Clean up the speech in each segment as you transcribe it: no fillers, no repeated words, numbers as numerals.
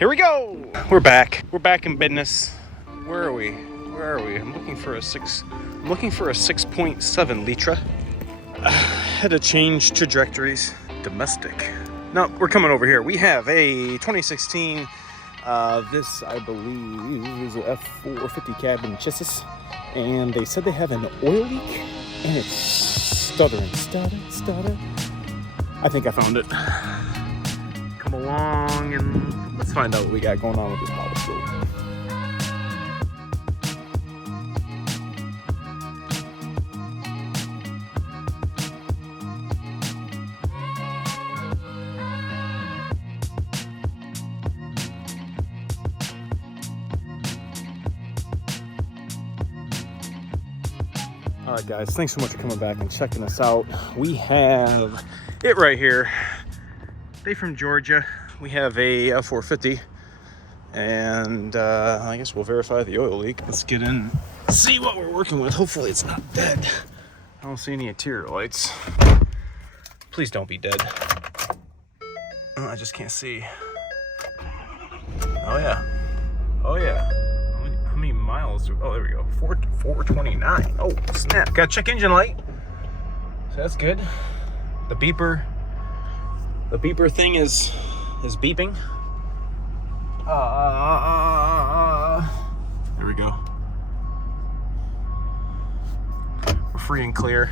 Here we go. We're back. We're back in business. Where are we? Where are we? I'm looking for a 6.7 liter. Had to change trajectories. Domestic. No, we're coming over here. We have a 2016. This, I believe, is a F450 cab in chassis, and they said they have an oil leak, and it's stuttering. Stutter. I think I found it. Come along and let's find out what we got going on with this power tool. All right, guys, thanks so much for coming back and checking us out. We have it right here. They from Georgia. We have a F450, and I guess we'll verify the oil leak. Let's get in, see what we're working with. Hopefully it's not dead. I don't see any interior lights. Please don't be dead. Oh, I just can't see. Oh yeah. How many miles? Oh, there we go. 429. Oh, snap. Got check engine light. So that's good. The beeper thing is beeping. There we go. We're free and clear.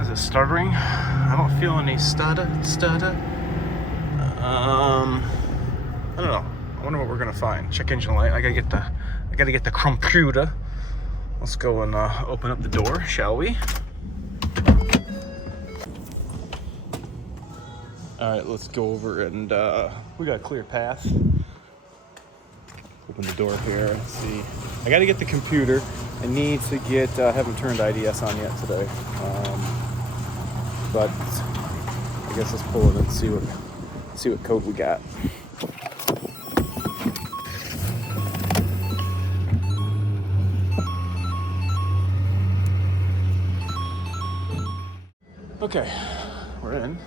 Is it stuttering? I don't feel any stutter. I don't know. I wonder what we're gonna find. Check engine light. I gotta get the computer. Let's go and open up the door, shall we? All right, let's go over and we got a clear path. Open the door here. Let's see. I got to get the computer. I need to get. Haven't turned IDS on yet today, but I guess let's pull it and see what code we got. Okay, we're in.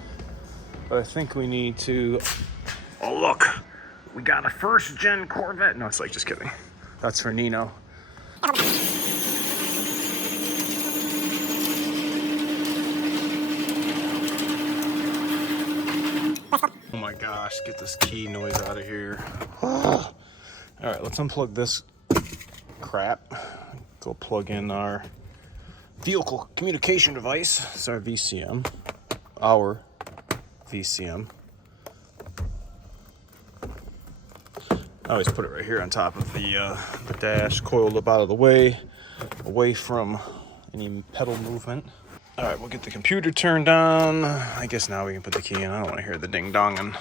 But I think we need to. Oh, look, we got a first gen Corvette. No, it's like, just kidding. That's for Nino. Oh my gosh, get this key noise out of here. All right, let's unplug this crap. Go plug in our vehicle communication device. It's our VCM. Our VCM. I always put it right here on top of the dash, coiled up out of the way, away from any pedal movement. All right, we'll get the computer turned on. I guess now we can put the key in. I don't want to hear the ding donging.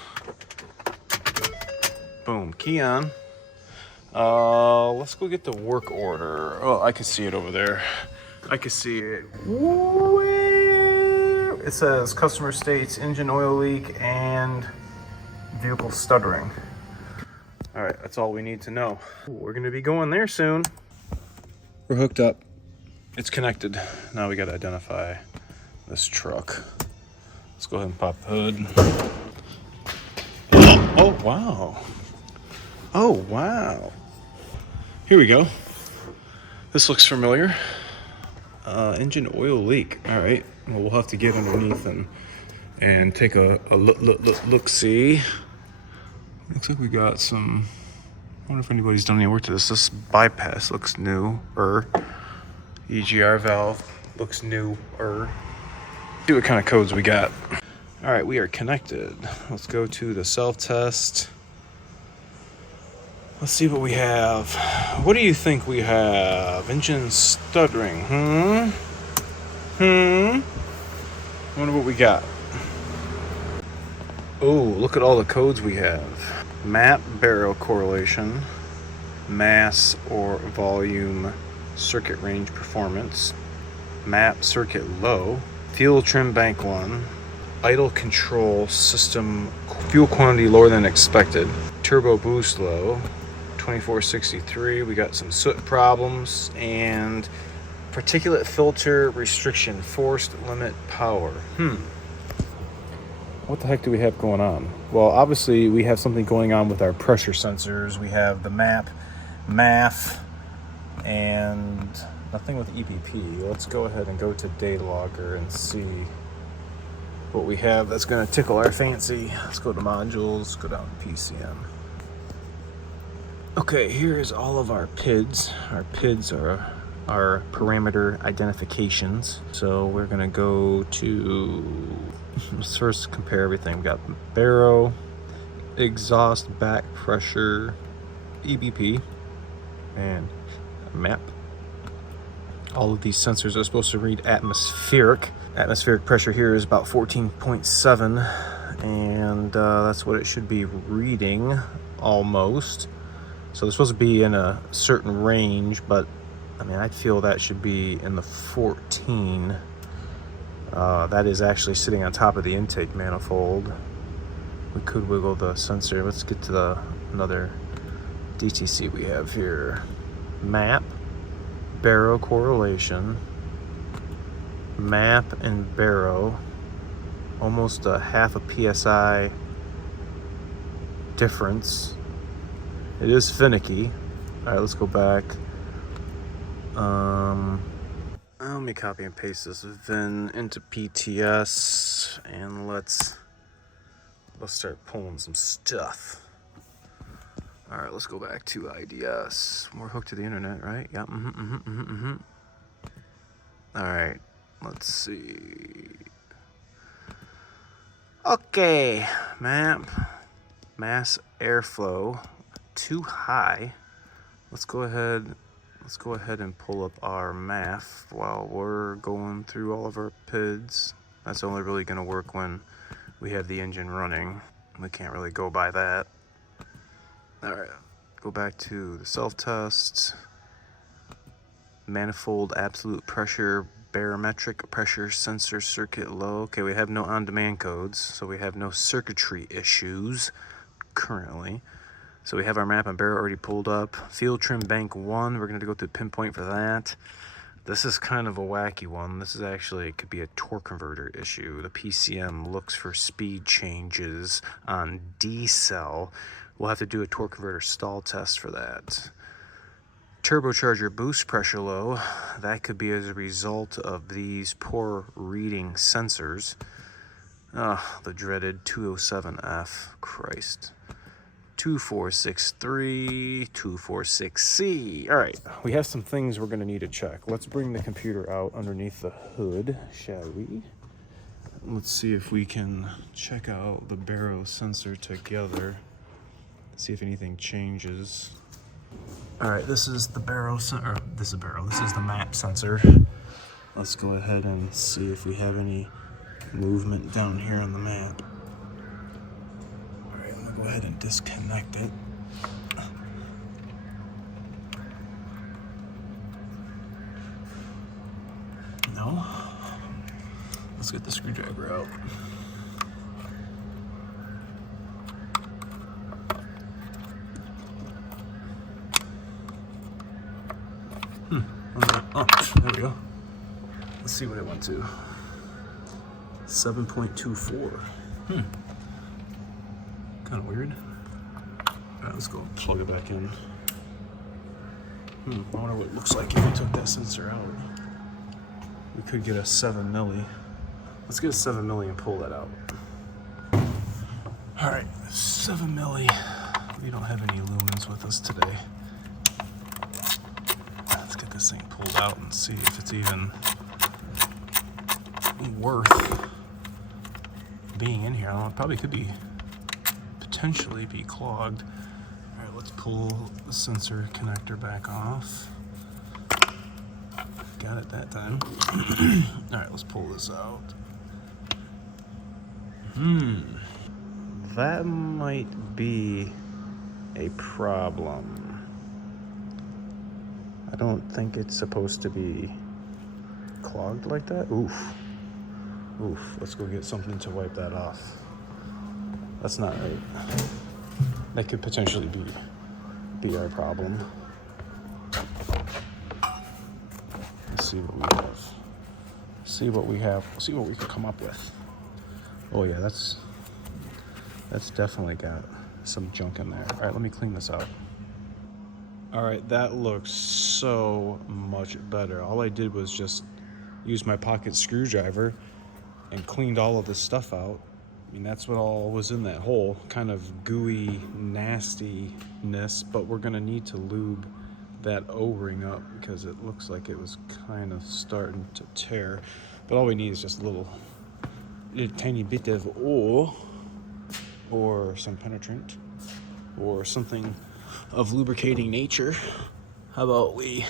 Boom, key on. Let's go get the work order. Oh, I can see it over there. I can see it. It says customer states engine oil leak and vehicle stuttering. All right, that's all we need to know. We're gonna be going there soon. We're hooked up. It's connected. Now we gotta identify this truck. Let's go ahead and pop the hood. Oh, wow. Oh, wow. Here we go. This looks familiar. Engine oil leak. All right. Well, we'll have to get underneath and take a look-see. Looks like we got some. I wonder if anybody's done any work to this. This bypass looks new. EGR valve looks new. See what kind of codes we got. All right, we are connected. Let's go to the self-test. Let's see what we have. What do you think we have? Engine stuttering. I wonder what we got. Oh, look at all the codes we have. Map barrel correlation, mass or volume, circuit range performance, map circuit low, fuel trim bank 1, idle control system, fuel quantity lower than expected, turbo boost low, 2463. We got some soot problems and particulate filter restriction, forced limit power. what the heck do we have going on? Well, obviously we have something going on with our pressure sensors. We have the MAF, and nothing with EPP. Let's go ahead and go to data logger and see what we have that's going to tickle our fancy. Let's go to modules, go down to PCM. Okay, here's all of our PIDs. Our PIDs are our parameter identifications. So we're going to go to, let's first compare everything. We've got baro, exhaust back pressure, EBP, and map. All of these sensors are supposed to read atmospheric. Atmospheric pressure here is about 14.7, and that's what it should be reading almost. So they're supposed to be in a certain range, but I mean, I feel that should be in the 14. That is actually sitting on top of the intake manifold. We could wiggle the sensor. Let's get to another DTC we have here. Map, baro correlation, map and baro, almost a half a PSI difference. It is finicky. All right, let's go back. Let me copy and paste this VIN into PTS, and let's start pulling some stuff. All right, let's go back to IDS. We're hooked to the internet, right? Yeah. All right, let's see. Okay, map, mass airflow, too high. Let's go ahead and pull up our MAF while we're going through all of our PIDs. That's only really going to work when we have the engine running. We can't really go by that. All right, go back to the self-test. Manifold absolute pressure, barometric pressure sensor circuit low. Okay, we have no on-demand codes, so we have no circuitry issues currently. So we have our map and baro already pulled up. Field trim bank 1, we're going to go through pinpoint for that. This is kind of a wacky one. This is actually, it could be a torque converter issue. The PCM looks for speed changes on D cell. We'll have to do a torque converter stall test for that. Turbocharger boost pressure low. That could be as a result of these poor reading sensors. The dreaded 207F. Christ. 2463, 246C. All right, we have some things we're going to need to check. Let's bring the computer out underneath the hood, shall we? Let's see if we can check out the baro sensor together. See if anything changes. All right, this is the baro sensor. This is the map sensor. Let's go ahead and see if we have any movement down here on the map. Go ahead and disconnect it. No. Let's get the screwdriver out. Oh, there we go. Let's see what it went to. 7.24. Kind of weird. All right, let's go plug it back in. I wonder what it looks like if we took that sensor out. We could get a 7 milli. Let's get a 7 milli and pull that out. All right, 7 milli. We don't have any lumens with us today. Let's get this thing pulled out and see if it's even worth being in here. I don't know, it probably could be potentially be clogged. All right, let's pull the sensor connector back off. Got it that time. All right, let's pull this out. That might be a problem. I don't think it's supposed to be clogged like that. Oof. Let's go get something to wipe that off. That's not right. That could potentially be our problem. Let's see what we have. See what we can come up with. Oh yeah, that's That's definitely got some junk in there. All right, let me clean this out. All right, that looks so much better. All I did was just use my pocket screwdriver and cleaned all of this stuff out. I mean, that's what all was in that hole, kind of gooey nastiness, but we're gonna need to lube that O-ring up because it looks like it was kind of starting to tear. But all we need is just a little tiny bit of oil or some penetrant or something of lubricating nature. How about we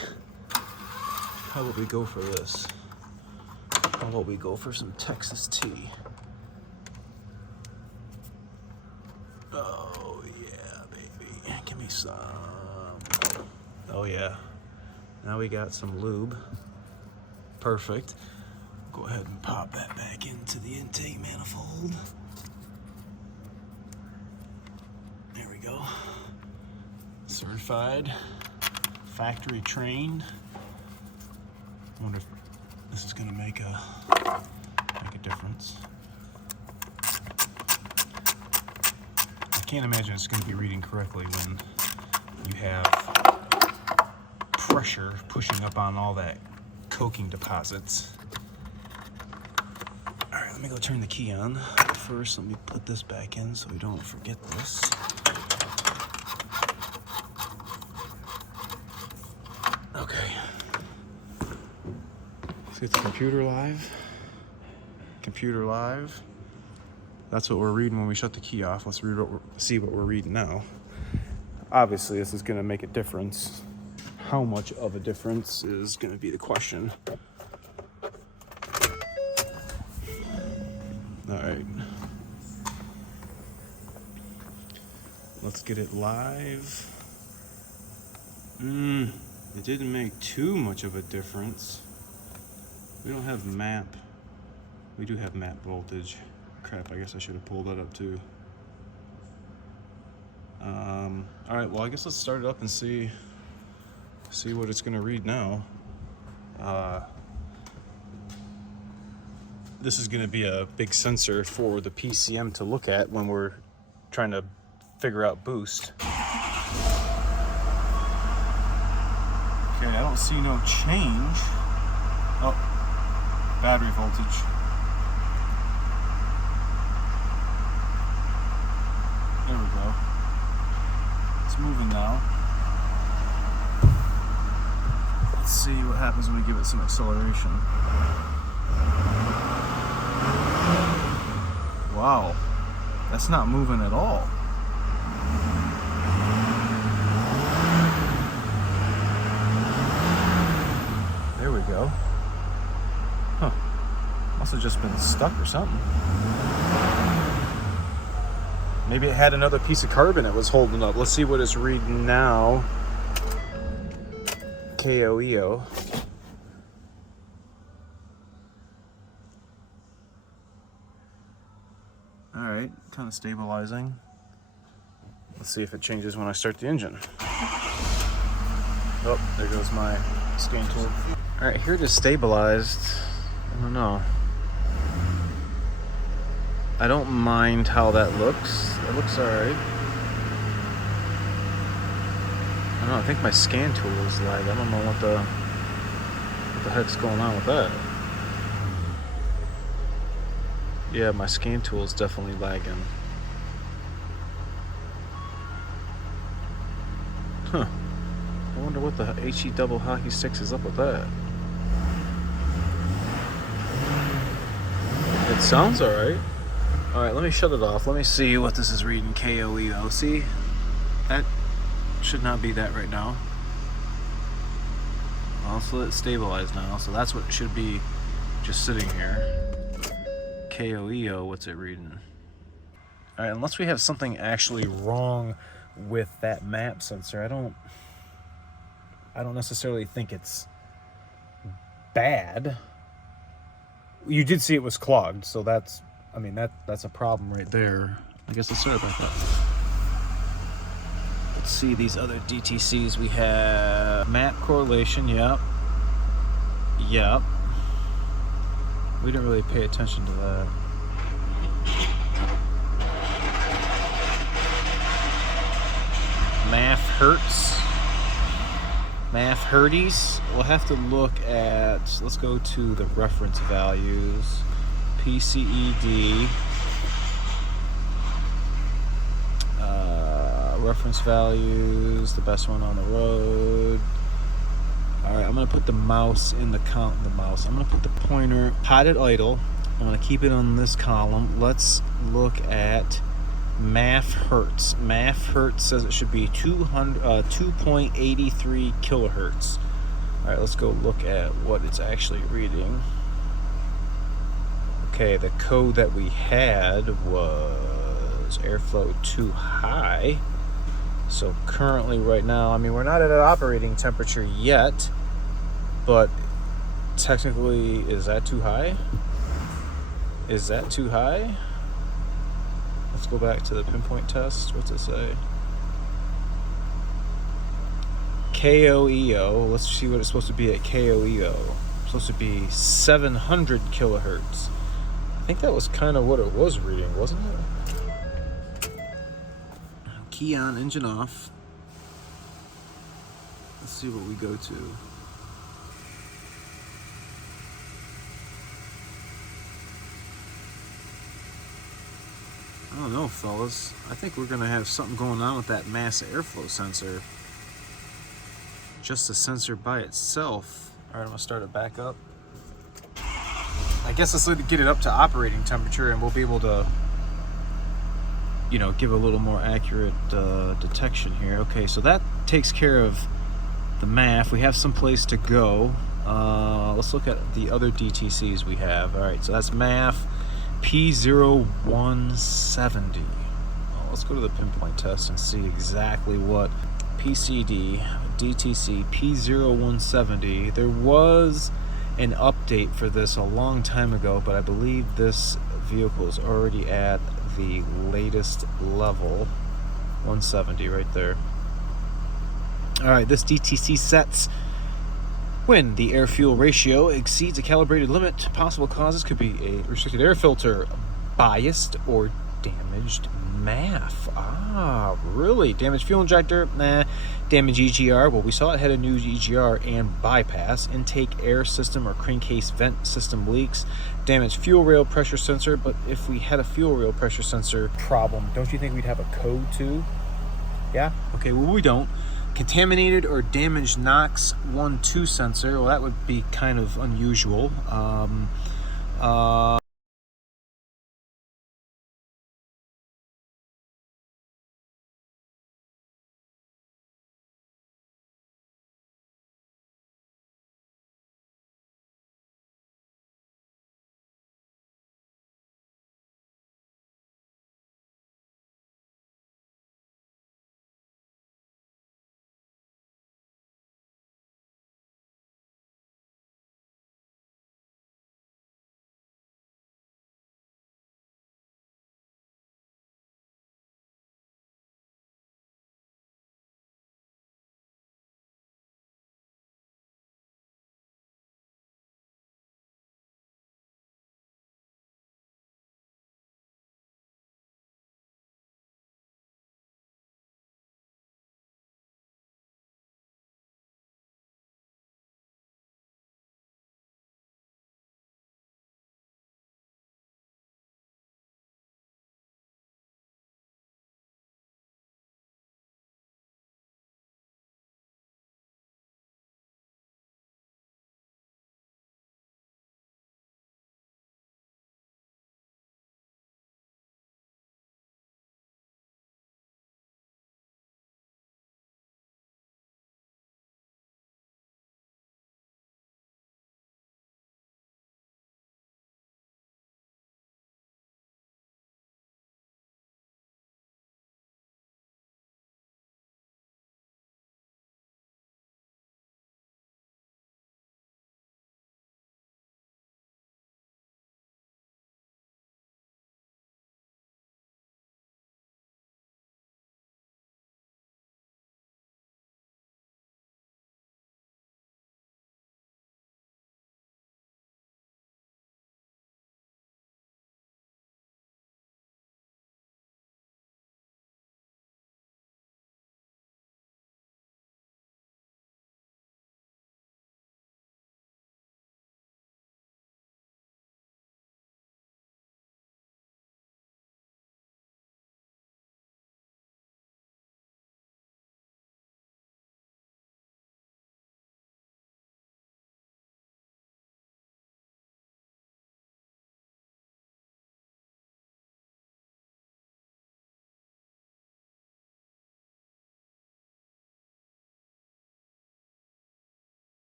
go for this? How about we go for some Texas tea? Oh yeah, baby. Give me some. Oh yeah. Now we got some lube. Perfect. Go ahead and pop that back into the intake manifold. There we go. Certified, factory trained. I wonder if this is gonna make a difference. I can't imagine it's gonna be reading correctly when you have pressure pushing up on all that coking deposits. All right, let me go turn the key on. First, let me put this back in so we don't forget this. Okay. Let's get the computer live. Computer live. That's what we're reading when we shut the key off. Let's see what we're reading now. Obviously, this is going to make a difference. How much of a difference is going to be the question. All right. Let's get it live. It didn't make too much of a difference. We don't have map. We do have map voltage. Crap, I guess I should have pulled that up too. All right, well, I guess let's start it up and see what it's gonna read now. This is gonna be a big sensor for the PCM to look at when we're trying to figure out boost. Okay, I don't see no change. Oh, battery voltage. There we go. It's moving now. Let's see what happens when we give it some acceleration. Wow, that's not moving at all. There we go. Huh. Must have just been stuck or something. Maybe it had another piece of carbon it was holding up. Let's see what it's reading now. KOEO. All right, kind of stabilizing. Let's see if it changes when I start the engine. Oh, there goes my scan tool. All right, here it is stabilized. I don't know. I don't mind how that looks. It looks all right. I don't know, I think my scan tool is lag. I don't know what the heck's going on with that. Yeah, my scan tool is definitely lagging. Huh. I wonder what the HE double hockey sticks is up with that. It sounds alright. Alright, let me shut it off. Let me see what this is reading. KOEO. See? That should not be that right now. Also, it's stabilized now, so that's what it should be just sitting here. KOEO, what's it reading? Alright, unless we have something actually wrong with that map sensor, I don't necessarily think it's bad. You did see it was clogged, so that's a problem right there. I guess let's start back up. Let's see these other DTCs we have. Map correlation, yep. Yep. We didn't really pay attention to that. hertz. Math herties. We'll have to look at, let's go to the reference values. PCED. Reference values, the best one on the road. Alright, I'm going to put the mouse in I'm going to put the pointer potted idle. I'm going to keep it on this column. Let's look at MAF hertz. MAF hertz says it should be 2.83 kilohertz. Alright, let's go look at what it's actually reading. Okay, the code that we had was airflow too high. So currently right now, I mean, we're not at an operating temperature yet, but technically, is that too high? Is that too high? Let's go back to the pinpoint test. What's it say? KOEO. Let's see what it's supposed to be at KOEO. It's supposed to be 700 kilohertz. I think that was kind of what it was reading, wasn't it? Key on, engine off. Let's see what we go to. I don't know, fellas. I think we're gonna have something going on with that mass airflow sensor. Just the sensor by itself. All right, I'm gonna start it back up. I guess let's get it up to operating temperature and we'll be able to, you know, give a little more accurate detection here. Okay, so that takes care of the MAF. We have some place to go. Let's look at the other DTCs we have. All right, so that's MAF P0170. Let's go to the pinpoint test and see exactly what PCD DTC P0170. There was an update for this a long time ago, but I believe this vehicle is already at the latest level. 170 right there. Alright, this DTC sets when the air-fuel ratio exceeds a calibrated limit. Possible causes could be a restricted air filter, biased or damaged MAF. Ah, really? Damaged fuel injector? Nah. Damaged EGR? Well, we saw it had a new EGR and bypass. Intake air system or crankcase vent system leaks. Damaged fuel rail pressure sensor. But if we had a fuel rail pressure sensor problem, don't you think we'd have a code too? Yeah? Okay, well, we don't. Contaminated or damaged NOx 1-2 sensor. Well, that would be kind of unusual.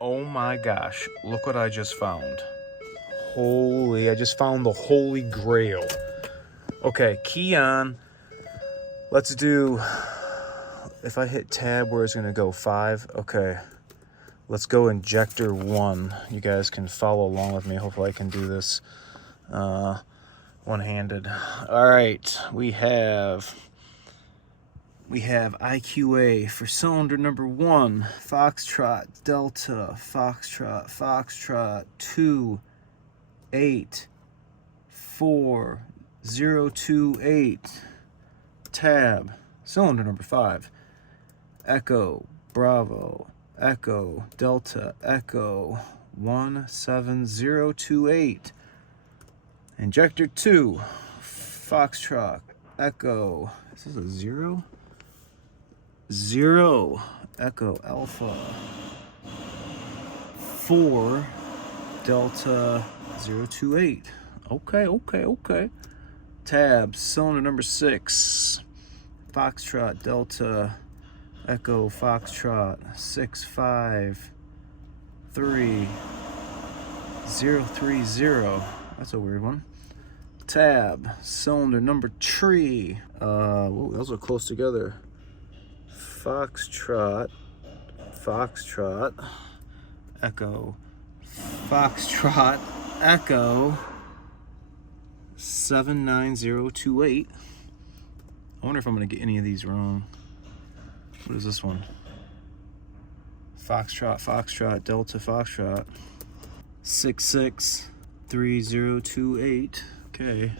Oh my gosh, look what I just found. Holy, I just found the holy grail. Okay, key on. Let's do, if I hit tab, where it's gonna go? 5, okay. Let's go injector 1. You guys can follow along with me. Hopefully I can do this one-handed. All right, we have IQA for cylinder number 1, Foxtrot, Delta, Foxtrot, Foxtrot, 2, 8, 4, 0, 2, 8, tab, cylinder number 5, Echo, Bravo, Echo, Delta, Echo, 17028, injector 2, Foxtrot, Echo, is this a 0? 0, Echo, Alpha, 4, Delta, 028. Okay. Tab, cylinder number 6, Foxtrot, Delta, Echo, Foxtrot, 653030. That's a weird one. Tab, cylinder number 3. Whoa, those are close together. Foxtrot, Echo, Foxtrot, Echo, 79028. I wonder if I'm gonna get any of these wrong. What is this one? Foxtrot, Delta, Foxtrot, 663028. Okay.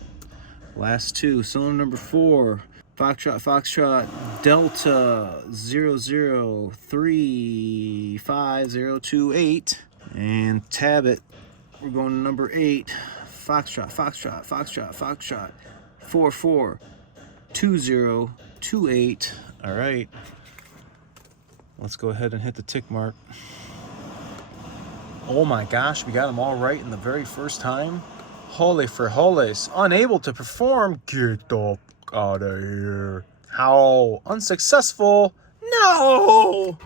Last 2. Cylinder number 4. Foxtrot, Delta, 0035028. And tab it. We're going to number 8. Foxtrot, 442028. All right. Let's go ahead and hit the tick mark. Oh my gosh, we got them all right in the very first time. Holy frijoles. Unable to perform. Get the fuck out of here. How? Unsuccessful. No!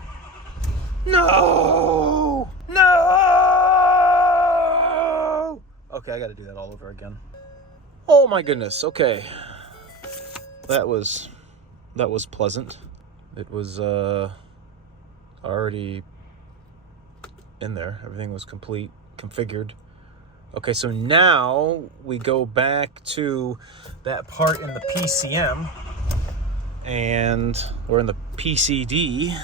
Okay, I gotta do that all over again. Oh my goodness, okay. That was pleasant. It was already in there. Everything was complete, configured. Okay, so now we go back to that part in the PCM, and we're in the PCD.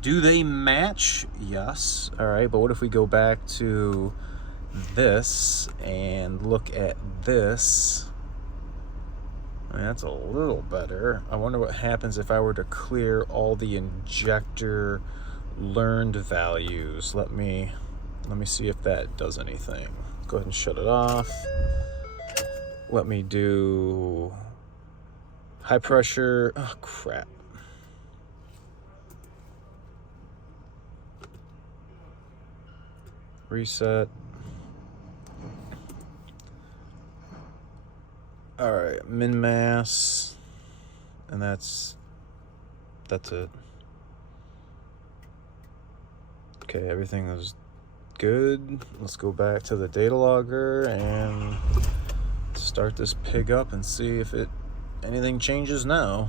Do they match? Yes. All right, but what if we go back to this and look at this? That's a little better. I wonder what happens if I were to clear all the injector learned values. Let me see if that does anything. Go ahead and shut it off. Let me do high pressure. Oh crap. Reset. All right, min mass, and that's it. Okay, everything is good. Let's go back to the data logger and start this pig up and see if anything changes now.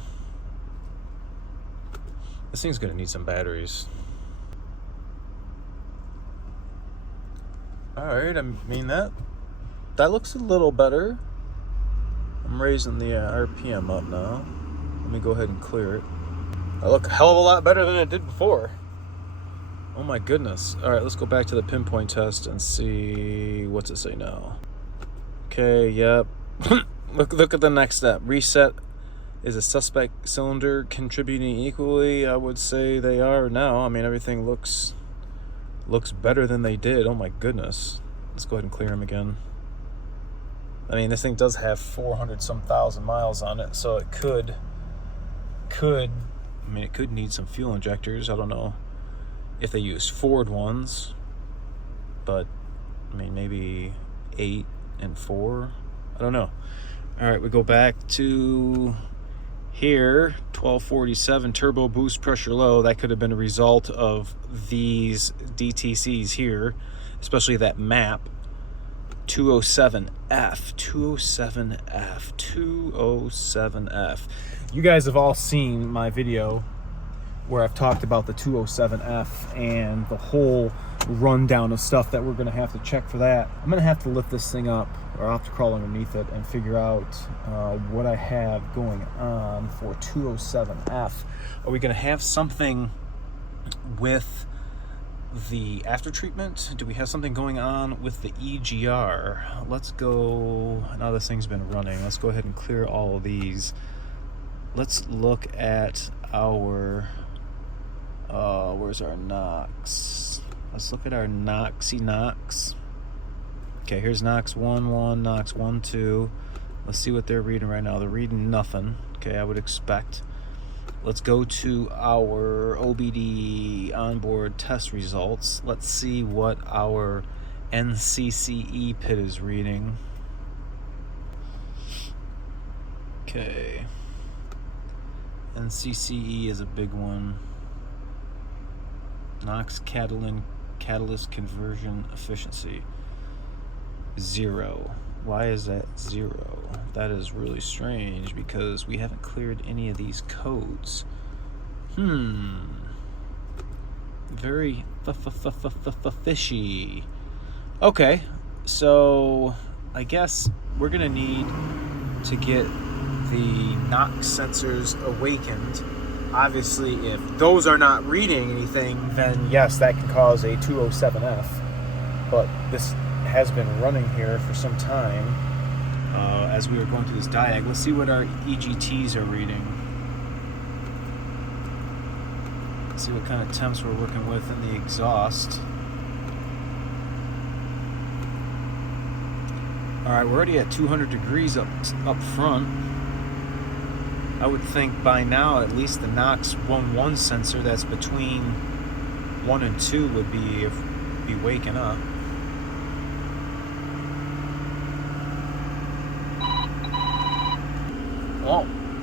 This thing's gonna need some batteries. All right, I mean that looks a little better. I'm raising the RPM up now. Let me go ahead and clear it. I look a hell of a lot better than it did before. Oh my goodness. All right, let's go back to the pinpoint test and see, what's it say now? Okay, yep. Look at the next step. Reset. Is a suspect cylinder contributing equally? I would say they are now. I mean, everything looks better than they did. Oh my goodness. Let's go ahead and clear them again. I mean, this thing does have 400-some thousand miles on it, so it could need some fuel injectors. I don't know if they use Ford ones, but I mean, maybe 8 and 4. I don't know. All right, we go back to Here, 1247 turbo boost pressure low. That could have been a result of these DTCs here, especially that map. 207F, 207F, 207F. You guys have all seen my video where I've talked about the 207F and the whole rundown of stuff that we're going to have to check for that. I'm going to have to lift this thing up, or I'll have to crawl underneath it and figure out what I have going on for 207F. Are we going to have something with the after treatment? Do we have something going on with the EGR? Let's go, now this thing's been running, let's go ahead and clear all of these. Let's look at our where's our NOx? Let's look at our NOxy NOx. Okay, here's NOx 1, NOx 1, 2. Let's see what they're reading right now. They're reading nothing. Okay, I would expect. Let's go to our OBD onboard test results. Let's see what our NCCE pit is reading. Okay. NCCE is a big one. NOx catalyst conversion efficiency 0. Why is that 0? That is really strange because we haven't cleared any of these codes. Very fishy. Okay, so I guess we're gonna need to get the NOx sensors awakened. Obviously, if those are not reading anything, then yes, that can cause a 207F. But this has been running here for some time as we were going through this diag. Let's see what our EGTs are reading. Let's see what kind of temps we're working with in the exhaust. Alright, we're already at 200 degrees up front. I would think by now at least the NOx 1.1 sensor that's between 1 and 2 would be waking up.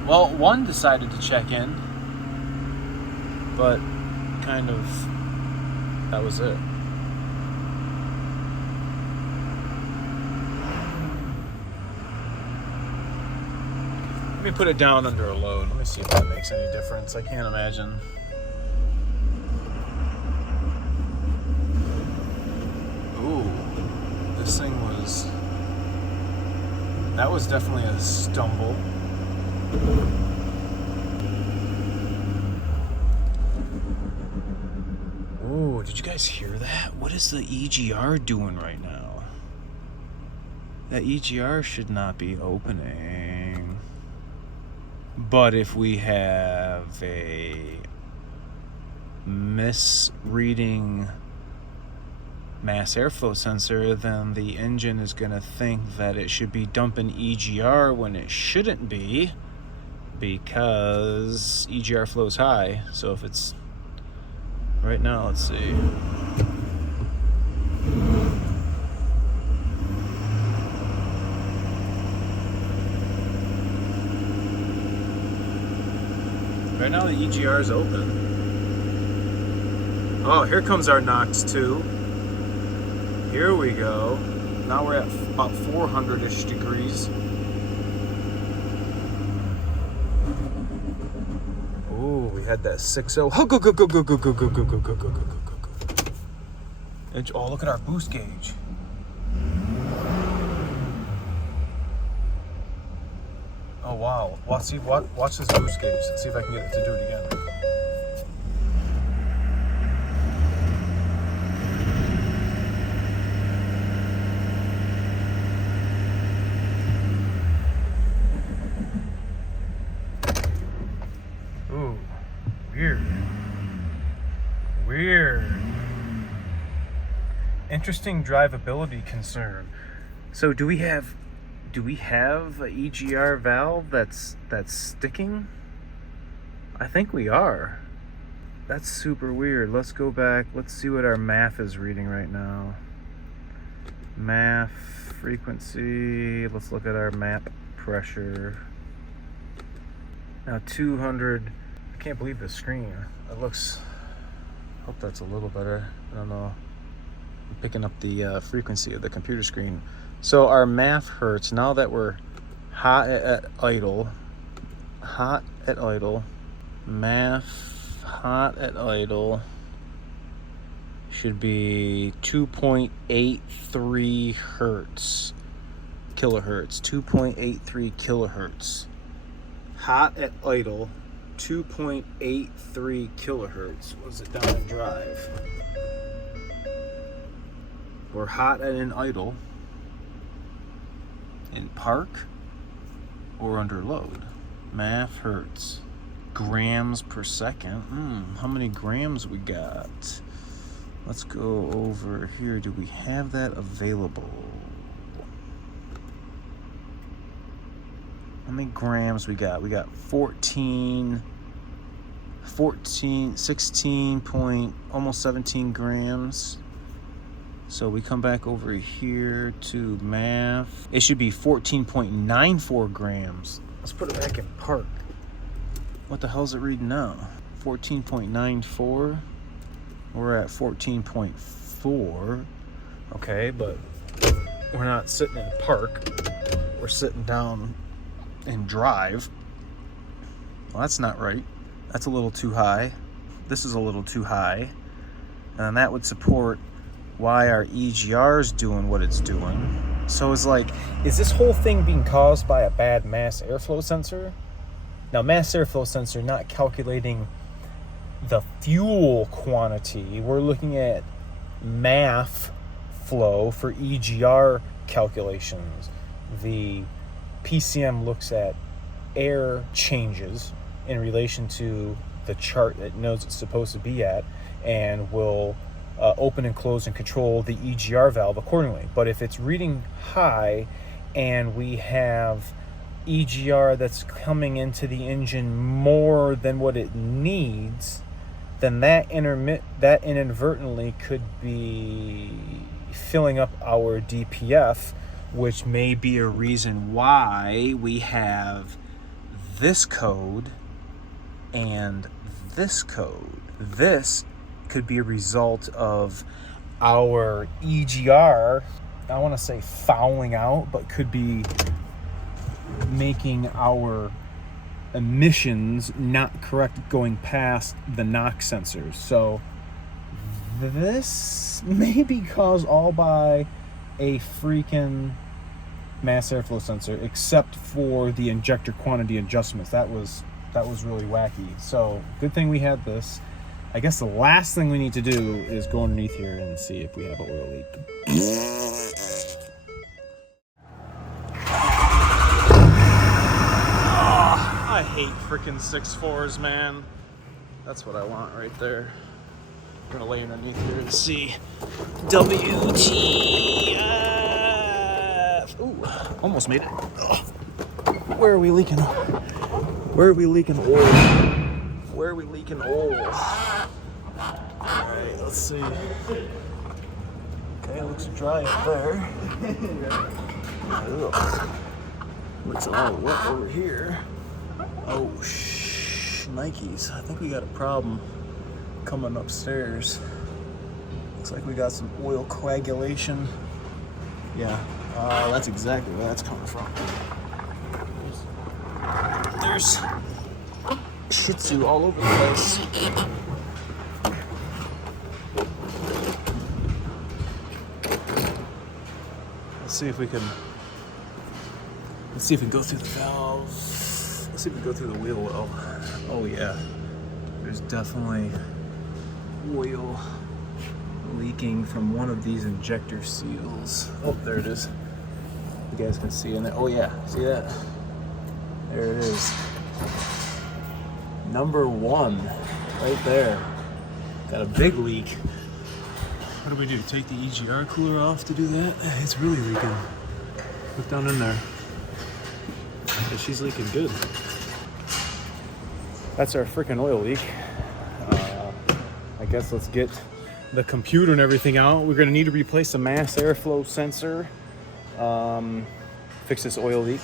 Well, one decided to check in, but kind of that was it. Let me put it down under a load. Let me see if that makes any difference. I can't imagine. Ooh, this thing was... That was definitely a stumble. Ooh, did you guys hear that? What is the EGR doing right now? That EGR should not be opening. But if we have a misreading mass airflow sensor, then the engine is going to think that it should be dumping EGR when it shouldn't be, because EGR flows high. So if it's right now, let's see. Right now the EGR is open. Oh, here comes our NOx 2. Here we go. Now we're at about 400-ish degrees. Ooh, we had that 6.0. Oh, go. Oh, look at our boost gauge. Oh wow! Watch this boost gauge. Let's see if I can get it to do it again. Ooh, weird. Interesting drivability concern. So do we have a EGR valve that's sticking? I think we are. That's super weird. Let's go back. Let's see what our MAF is reading right now. MAF frequency. Let's look at our map pressure. Now 200, I can't believe the screen. It looks, hope that's a little better. I don't know. I'm picking up the frequency of the computer screen. So our MAF hertz, now that we're hot at idle, MAF hot at idle should be 2.83 hertz, kilohertz, 2.83 kilohertz. Hot at idle, 2.83 kilohertz. Was it down in drive? We're hot at an idle in park or under load. MAF hertz, grams per second. How many grams we got? Let's go over here. Do we have that available? How many grams we got? We got 16 point, almost 17 grams. So we come back over here to MAF. It should be 14.94 grams. Let's put it back in park. What the hell is it reading now? 14.94. We're at 14.4. Okay, but we're not sitting in park. We're sitting down in drive. Well, that's not right. That's a little too high. This is a little too high. And that would support why our EGR is doing what it's doing. So it's like, is this whole thing being caused by a bad mass airflow sensor? Now, mass airflow sensor not calculating the fuel quantity. We're looking at MAF flow for EGR calculations. The PCM looks at air changes in relation to the chart it knows it's supposed to be at, and will open and close and control the EGR valve accordingly. But if it's reading high and we have EGR that's coming into the engine more than what it needs, then that inadvertently could be filling up our DPF, which may be a reason why we have this code and this code. This could be a result of our EGR, I want to say fouling out, but could be making our emissions not correct going past the NOx sensors. So this may be caused all by a freaking mass airflow sensor, except for the injector quantity adjustments. That was really wacky. So good thing we had this. I guess the last thing we need to do is go underneath here and see if we have an oil leak. I hate freaking 6.4s, man. That's what I want right there. I'm gonna lay underneath here and see. WTF! Ooh, almost made it. Ugh. Where are we leaking? Where are we leaking oil? Where are we leaking oil? Alright, let's see. Okay, it looks dry up there. Looks all wet over here. Oh, Nikes. I think we got a problem coming upstairs. Looks like we got some oil coagulation. Yeah, that's exactly where that's coming from. There's Shih Tzu all over the place. Let's see if we can go through the valve. Let's see if we can go through the wheel well. Oh yeah, there's definitely oil leaking from one of these injector seals. Oh, there it is. You guys can see in there. Oh yeah, see that? There it is. Number 1, right there. Got a big leak. What do we do? Take the EGR cooler off to do that? It's really leaking. Look down in there. Yeah, she's leaking good. That's our freaking oil leak. I guess let's get the computer and everything out. We're gonna need to replace the mass airflow sensor, fix this oil leak,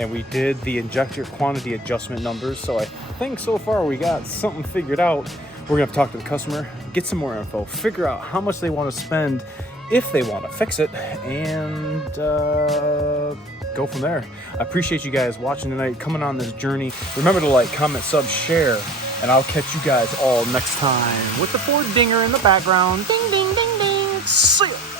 and we did the injector quantity adjustment numbers. So I think so far we got something figured out. We're gonna have to talk to the customer, get some more info, figure out how much they want to spend if they want to fix it, and go from there. I appreciate you guys watching tonight, coming on this journey. Remember to like, comment, sub, share, and I'll catch you guys all next time with the Ford Dinger in the background. Ding, ding, ding, ding. See ya.